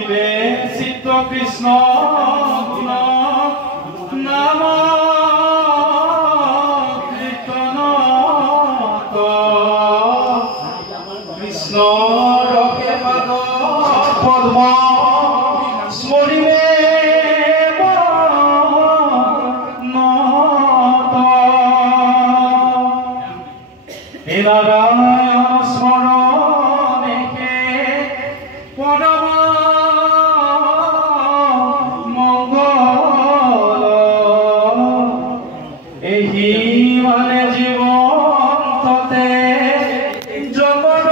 বিবেচিত কৃষ্ণ গুণ নাম কীৰ্তনত কৃষ্ণ ৰখে পাদ পদ্ম স্মৰিবে নারায়ণ স্মরণে পরম মঙ্গল এই মানে জীবন্ততে জগত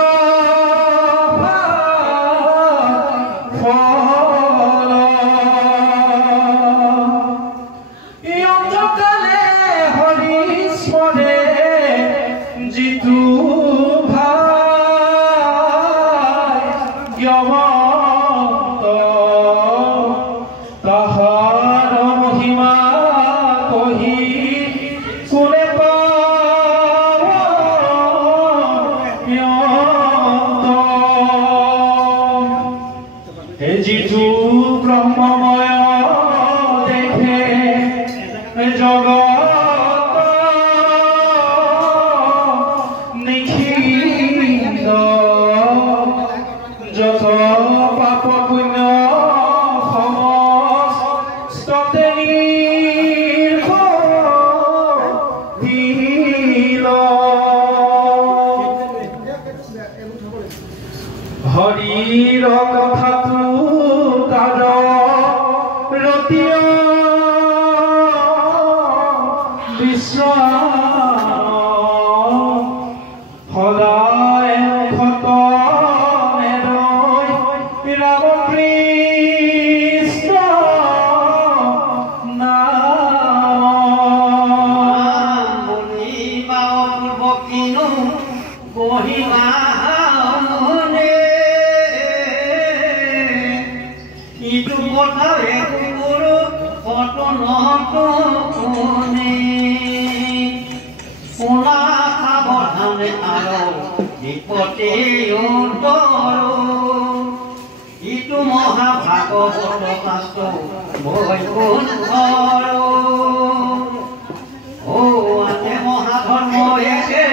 ফল অন্তকালে হরি স্মরে জিতু তাহার মহিমা কহি কোনে হে জিতু ব্রহ্মময় দেখে জগৎ নিখিল যত পাপ পুণ্য সমস্ততে নির্ভীল হৰিৰ কথাটো তাৰ ৰতীয় বিশ্ৰাম সদায় খতনে ৰৈ ৰাম কৃষ্ণ নাম মহিমা পূৰ্ব কিনো মহিমা ইটো কথা গুৰু পতনতনে শুনা সাৱধানে আৰু বিপদে উত্তৰ ইটো মহাভাগৱত শাস্ত্ৰ বৈকুণ্ঠৰ ও আতে মহাধৰ্ম একে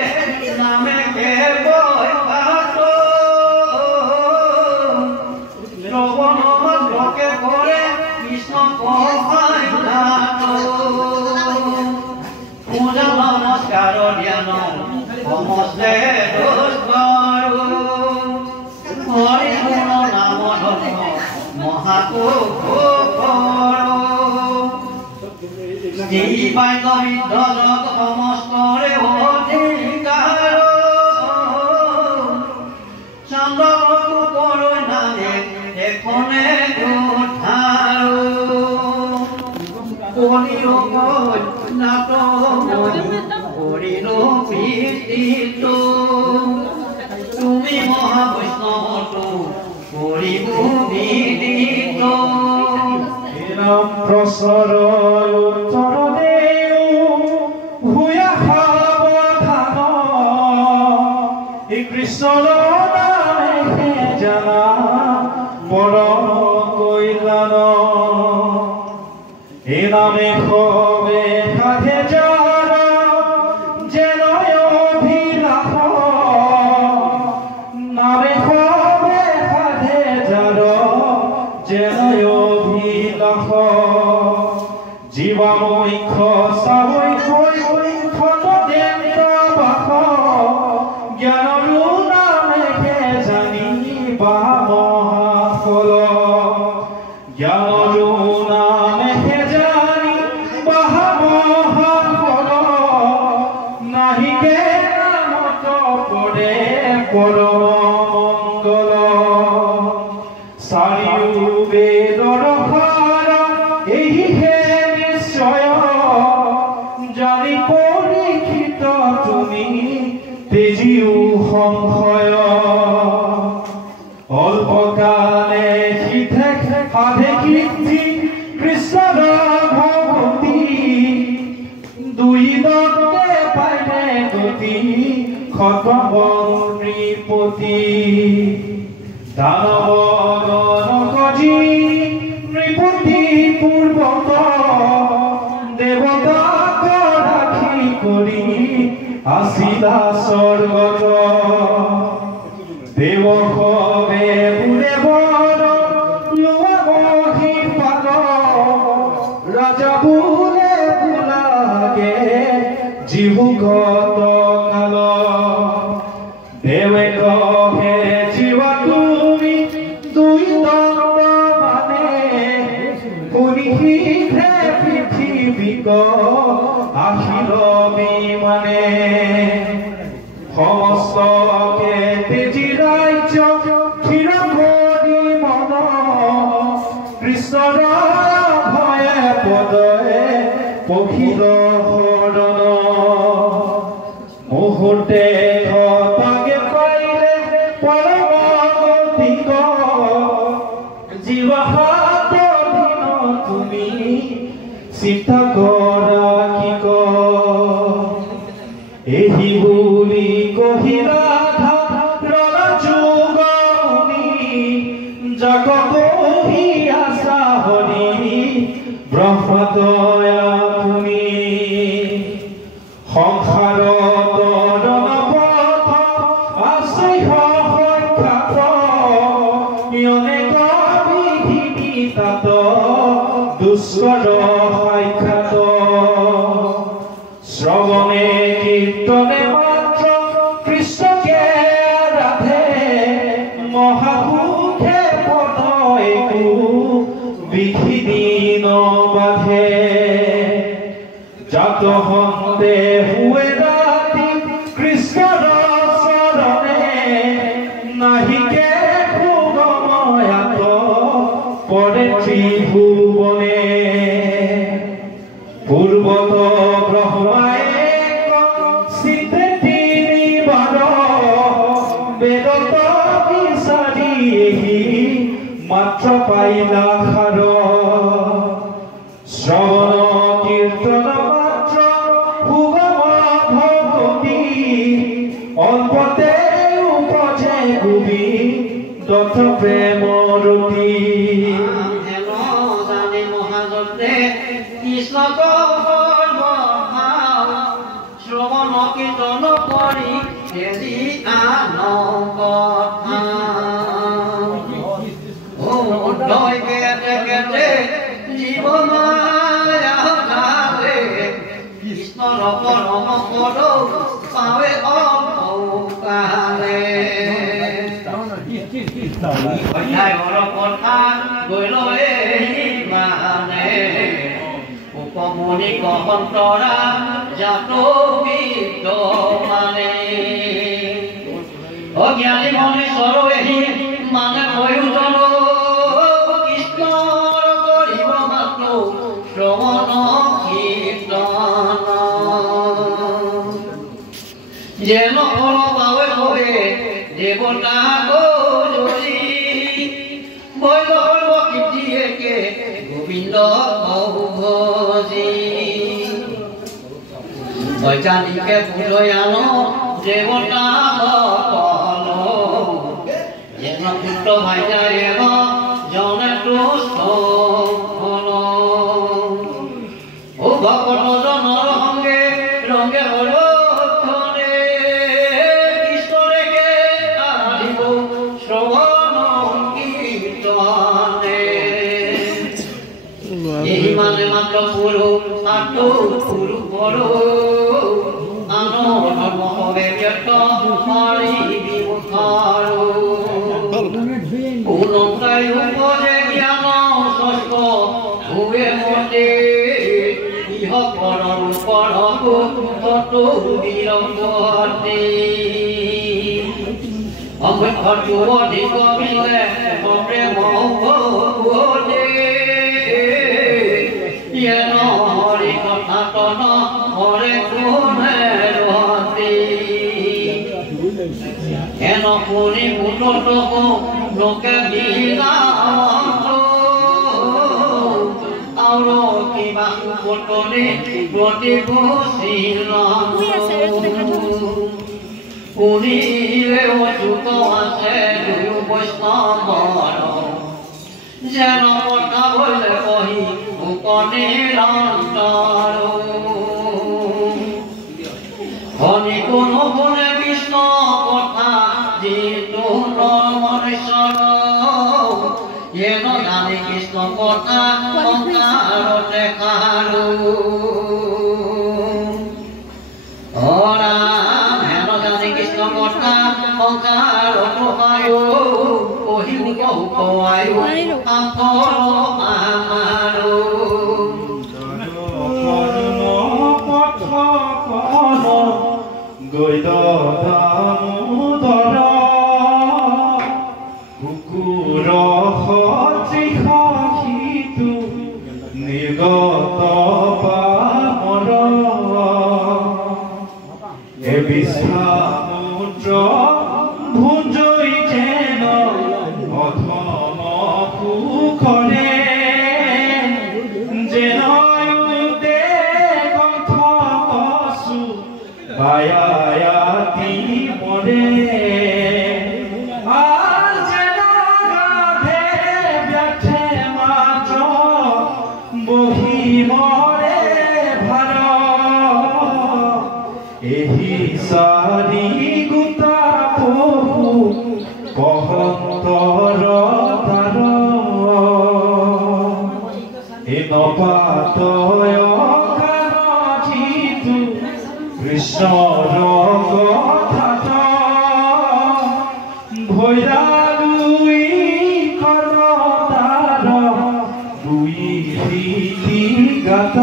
নামে কেৱল শ্ৰৱণকে কৰে কৃষ্ণ পূজা নমস্কাৰ জ্ঞান সমস্তে হৰি গুণ নাম ধৰ্ম মহাপুৰুষ পাই বিদ্ধ জগ সমস্তৰে অধিকাৰ চন্দ্ৰকো কৰোঁ নামে এখনে তুমি মহাবৈষ্ণৱটো কৰিব বিদিত নাম প্ৰচাৰ উত্তৰ দেও ভূয়া সাৱধান কৃষ্ণ নামে জানা পৰম কল্যাণ এই নামে সবে সাধে যাৰ যেন অভিলাষ নামে সবে সাধে যাৰ যেন অভিলাষ জীৱামৈক্ষ চাবৈ ফটদেন্ত বাস জ্ঞানৰো নামে জানি বা মহাফল জ্ঞানৰো নামে জানি বাহা মহাফল নাহিকে নামত পৰে পৰম মংগল চাৰিও বেদৰ সাৰ এইহে নিশ্চয় জানি পৰীক্ষিত তুমি তেজিও সংশয় অল্পকালে সিদ্ধে সাধে কীৰ্তি কৃষ্ণ ভগৱতী দুই দণ্ডে পাইনে গতি খতম নৃপতি দানৱ গণ আসিলা স্বর্গত দেব হবে পুরে বড় লোয়া বহি পাল রাজা বুলে বুলাগে জীবগত কাল দেবে কহে জীবা তুমি দুই দণ্ড মানে শুনি শীঘ্ৰে পৃথিৱীক আহিল বিমানে সমস্তকে তেজি ৰাজ্য ক্ষীৰ কৰি মন কৃষ্ণৰ ভয়ে পদয়ে পখিল শৰণ মুহূৰ্তে তাকে পাইলে পৰম গতিক জীৱাহাত দিন তুমি চিন্তা কৰা কি এহি বুলি কহি ৰাধা ৰণা যুগনি জগ কহি আশা হৰি ব্ৰহ্মদয়া তুমি সংসাৰত ৰণপথ আশ্ৰয় সংখ্যাত অনেক বিধি তাত দুষ্কৰ সাক্ষাৎ শ্ৰৱণে কীৰ্তনে মাত্ৰ কৃষ্ণকে ৰাধে মহাপুৰুষে পদ একো বিধি দিন বাধে জাত হন্তে হুৱে ৰাতি কৃষ্ণৰ চৰণে নাহিকে ভুৱনময়াত পৰে ত্ৰিভুৱনে পূৰ্বত ব্ৰহ্মাই চিতে তিনিবাৰ বেদত বিচাৰি এহি মাত্ৰ পাইলা সাৰ শ্ৰৱণ কীৰ্তন মাত্ৰ সুগম ভকতি অল্পতে উপজে গোবিন্দত প্ৰেমৰতি শ্ৰবণ কীৰ্তন কৰি হেৰি আনন্দে কেটে জীবমায়া কৃষ্ণৰ পৰম পদ পাবে অকালে কথা গইল মানে উপমনি কহন্তৰা জাত বিদ্যমানে অজ্ঞানী মনীষৰ এহি মানে প্ৰয়োজন কৃষ্ণৰ কৰিব মাত্ৰ শ্ৰৱণ কীৰ্তন যেন ফল পাৱে হবে দেৱতা গৌৰী বৈদৰ্ভ কীৰ্তিয়েকে গোবিন্দ ভজি বৈজ্ঞানিকে বুঝয়ান দেবতা সকল যেন পুত্ৰ ভাইজাৰে জনে তুষ্ট হল ও ভকত জনৰ সংগে ৰঙে হৰক্ষণে কৃষ্ণৰেকে আহিব শ্ৰৱণ কীৰ্তনে এই মানে মাত্ৰ পুৰুষ আটো পুৰুষ বড়ো আনো ধৰ্ম হবে ব্যক্ত মাৰি বিমুখাৰো উন্নতাই উপজে জ্ঞান ষষ্ঠ ভুৱে মতে ইহ পৰম পৰভু ততো বিৰম্ভতে অমৃতটো অধিক বিলে প্ৰেম ভগৱতে হৰি কথা তন হৰে কোনে ৰতি এন শুনি মুঠত লোকে বিনা আৰু কিবা পটনি প্ৰতিভূষিল শুনিলে অযুত আছে দুয়ো বৈষ্ণৱৰ যেন কথা বলে কহি মুকনিৰন্তৰ শনি য়েন জানি কৃষ্ণ কথা সংসাৰতে কাৰো ৰাম হেন জানি কৃষ্ণ কথা সংসাৰত পায়ো কহিব কৌৱায়ো আপৰ আমাৰো গৈদ দামোদৰ কুকুৰ সদৃশ সিটো নিৰ্গত পামৰ বিশ্বমুদ্ৰ ভুঞ্জই যেন অধম সুখৰে যেন কণ্ঠ কচু বায়াতি মৰে আৰ যেন গাধে ব্যাঠে মাত্ৰ বহি মৰে ভাৰ এহি চাৰি গোটা পহু কহন্তৰ তাৰ এ নপাতয় কানজিতু কৃষ্ণৰ কথাত ভৈৰালুই কৰতাৰ দুই ভীতি গাত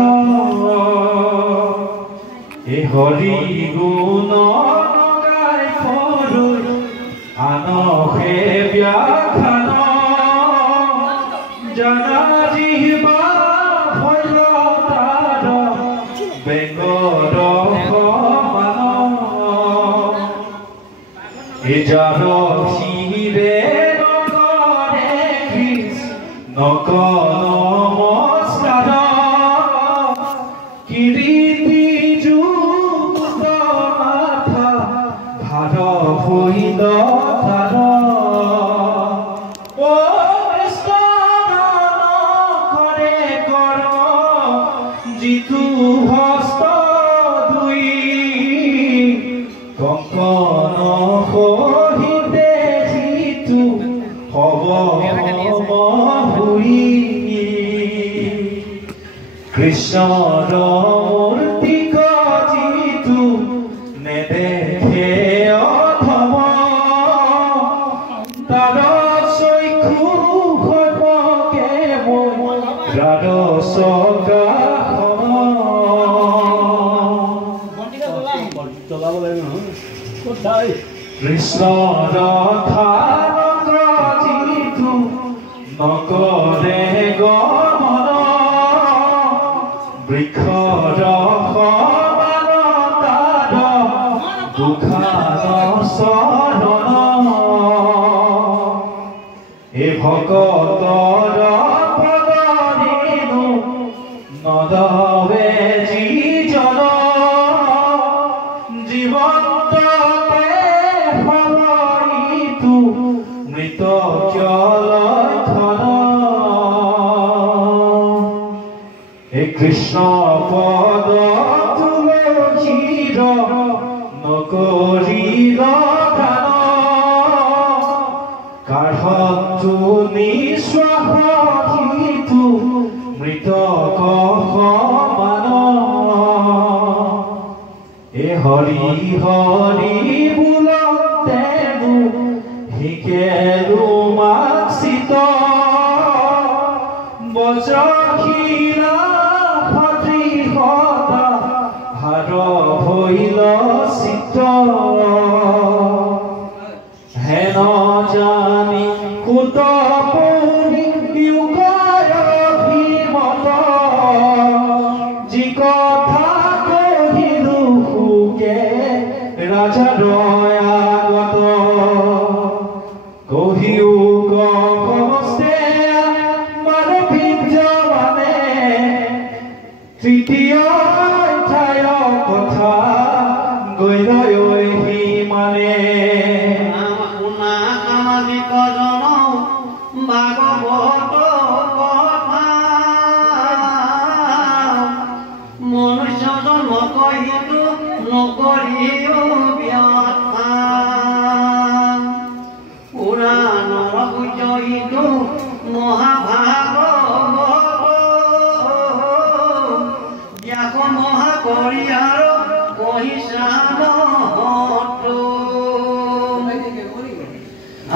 এ হৰি গুণ নগাই সৰুই আনহে ব্যাখ্যান জানা জিহ্বা ভৈৰতাৰ বেংগৰ সমান এ যাৰ শিৰে নকৰে কৃষ্ণক নমস্কাৰ কিৰীতি যুক্ত মাথা ভাৰ হৈল তাৰ জিতু হস্ত দুই কংকন সহিতে জিতু হব হুই কৃষ্ণৰ মূৰ্তিক জিতু নেদেখে অধম তাৰ চক্ষু সৰ্বকে মোৰ ৰাৰস কৃষ্ণৰ থানক জিতু নকৰে গমন বৃক্ষৰ সমান তাৰ দুখান চৰণ এ ভকতৰ পদৰেণু নদবে যিজন জীৱন্ততে সবইতো মৃত লক্ষণ হে কৃষ্ণ পদ তুলসীৰ নকৰিল দান কাঢ়টো নিঃশ্বাস সিটো মৃতক সমান এ হৰি হৰি বোলতে শিকেলো মাক্সিত বজ্ৰশিলা সদৃশতা ভাৰ হৈল চিত্ত হেন জানি কুত পৰি যুগৰ অভিমত যি কথা কহিলো সুকে ৰাজাৰ আগত কহিও কমস্তে মানৱীৰ্য মানে তৃতীয় অধ্যায় কথা গৈলৈ সি মানে শুনা সামাজিক জন ভাগৱত কথা মনুষ্য জন্ম কহিতো নকৰিও ব্যথা পুৰাণৰ সূৰ্যইতো মহাভাগৱত ব্যাস মহাকৰি আৰু মহিষামহত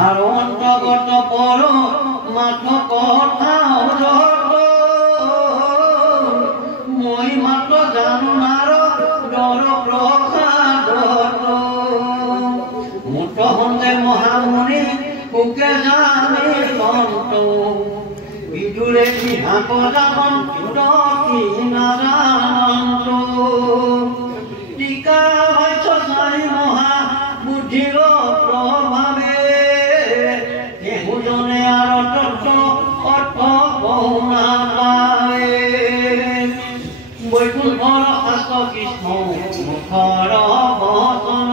আৰু অন্তৰ্গত পৰ মাত কথা মই মাত জানো নাৰ দৰ প্ৰসাদত মুঠ হন্তে মহামুনি কোকে জানি লন্ত বিদুৰে বিহাক জানন কি নাজানন্ত টিকা ভাষ্য চাই মহা বুদ্ধিৰ প্ৰভাৱে কেহুজনে আৰু তত্ত্ব অৰ্থ কহুনা পায় বৈকুণ্ঠৰ শাস্ত্ৰ কৃষ্ণ মুখৰ বচন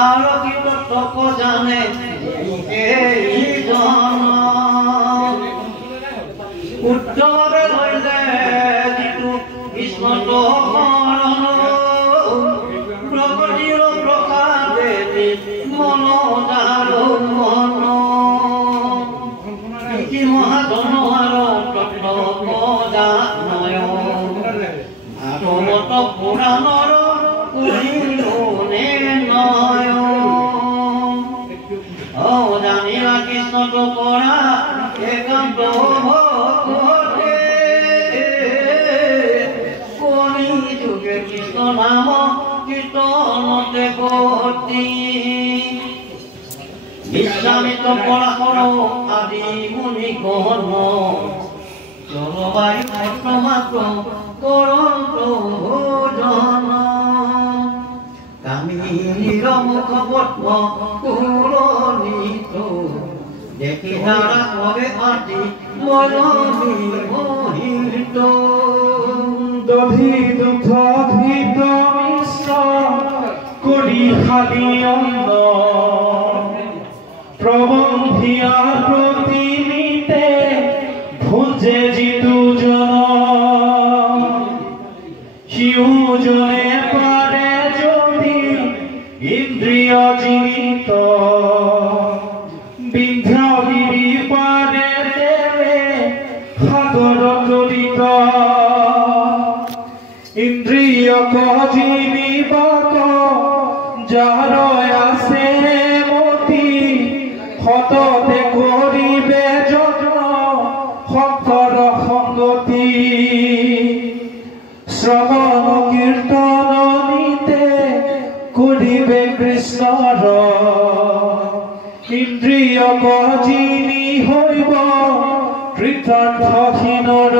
আৰু কি তত্ত্ব জানে এইজন উত্তৰে লইলে যিটো কৃষ্ণত শৰণ প্ৰগতিৰ প্ৰসাদে মন যাৰো মন কি মহাজন আৰু তত্ত্ব জানয় ভাগৱত পুৰাণৰ কুলিলোনে নয় জানিলা কৃষ্ণত পৰা একান্ত ভকতে কলি যুগে কৃষ্ণ নাম কীৰ্তনতে গতি বিশ্বামিত পৰাশৰ আদি মুনি গণ জলবায়ু মাত্ৰ কৰন্ত ভোজন কামিনীৰ মুখ পদ্ম কুলনিত দেখি ধাৰা কবে আদি মনমি মোহিত দধি দুগ্ধ ঘৃত মিশ্ৰ কৰি খালি অন্ন প্ৰবন্ধিয়া প্ৰতিনিতে ভোজে যিটো জন সিউজনে পাৰে যদি ইন্দ্ৰিয় জিনিত বিন্ধ্যাগিৰি পাৰে দেৱে সাগৰ তলিত ইন্দ্ৰিয়ক জীবিবক যাৰ আছে মতি সততে কৰিবে যত্ন শংকৰ সংগতি শ্ৰৱণ কীৰ্তন নিতে কৰিবে কৃষ্ণৰ ইন্দ্ৰিয়ক যিনি হৈব কৃতাৰ্থহীনৰ